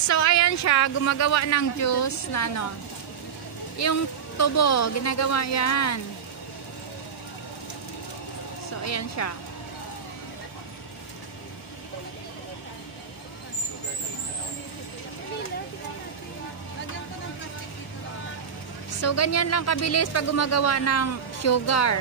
So, ayan siya, gumagawa ng juice na ano. Yung tubo, ginagawa yan. So, ayan siya. So, ganyan lang kabilis pag gumagawa ng sugar.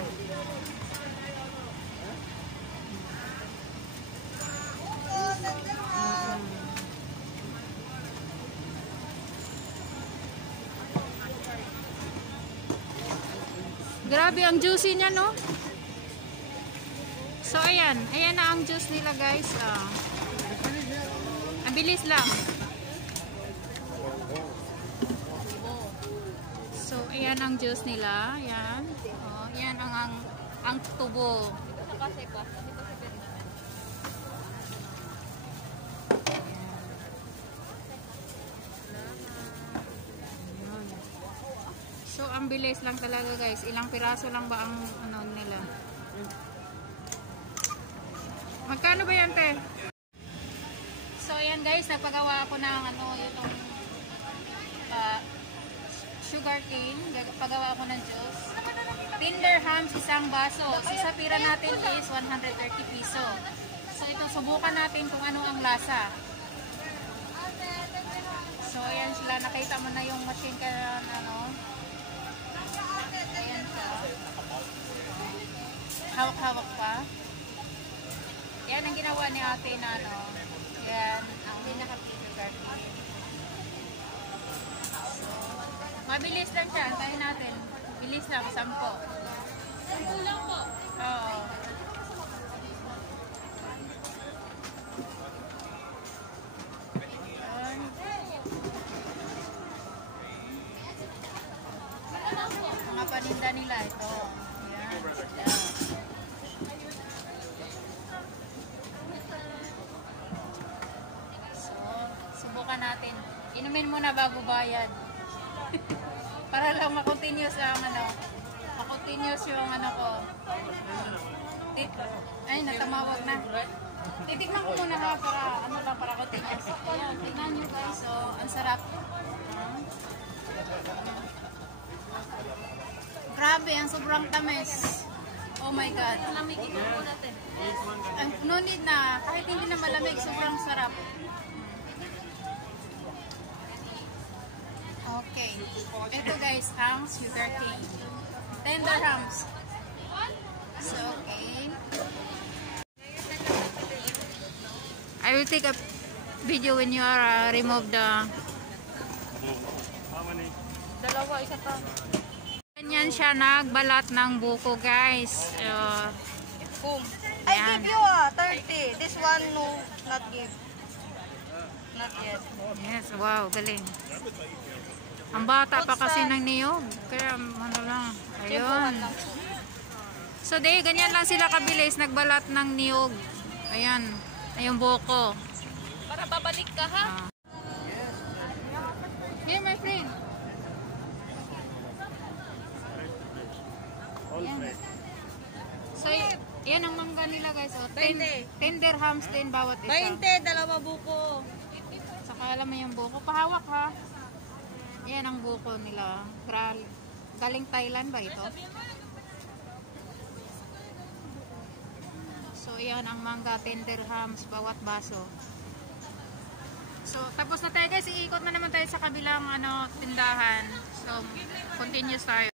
Grabe ang juicy niya, no? So, ayan. Ayan na ang juice nila, guys. Ang bilis lang. So, ayan ang juice nila. Ayan. Oh, ayan ang tubo. So, ang bilis lang talaga, guys. Ilang piraso lang ba ang ano nila? Magkano ba yan, te? So, ayan, guys. Napagawa ako ng ano, itong sugar cane. Pagawa ako ng juice. Tender hams, isang baso. Sisapira natin is 130 piso. So, ito, subukan natin kung ano ang lasa. So, ayan sila. Nakita mo na yung machine ka na, ano. Ayan siya. Hawak-hawak pa. Yan ang ginawa ni ate na, ano. Yan, ang pinaka-sugar cane. Mabilis lang siya. Antayin natin. Bilis lang. 10. 10 lang po. Oo. Mga paninda nila. Ito. Ayan. Ayan. So, subukan natin. Inumin muna bago bayad. Para lang makontinuous ang ano. Makontinuous yung ano ko. Ay, natamawag na. Titignan ko muna ha para ano lang para continuous. Ayan, tignan nyo guys. So, ang sarap. Grabe, ang sobrang tamis. Oh my God. Malamig ito po natin. No need na. Kahit hindi na malamig, sobrang sarap. Okay. Ito guys, ang sugar cane. Tender hams. So, okay. I will take a video when you are remove the... Dalawa, isa pa. Ganyan siya nagbalat ng buko guys. I give you 30. This one, no, not give. Not yet. Yes, wow, galing. Ang bata pa kasi ng niyog. Kaya ano lang. Ayun. So, ganyan lang sila kabilis. Nagbalat ng niyog. Ayan. Ayun buko. Para babalik ka ha? Here, my friend. Ayan. So, yan ang mangga nila guys. Oh, tender hams din bawat isa. 20, dalawa buko. Saka alam mo yung buko. Pahawak ha. Yan ang buko nila. Galing Thailand ba ito? So, yan ang mangga tender hams bawat baso. So, tapos na tayo guys. Iikot na naman tayo sa kabilang tindahan. So, continuous tayo.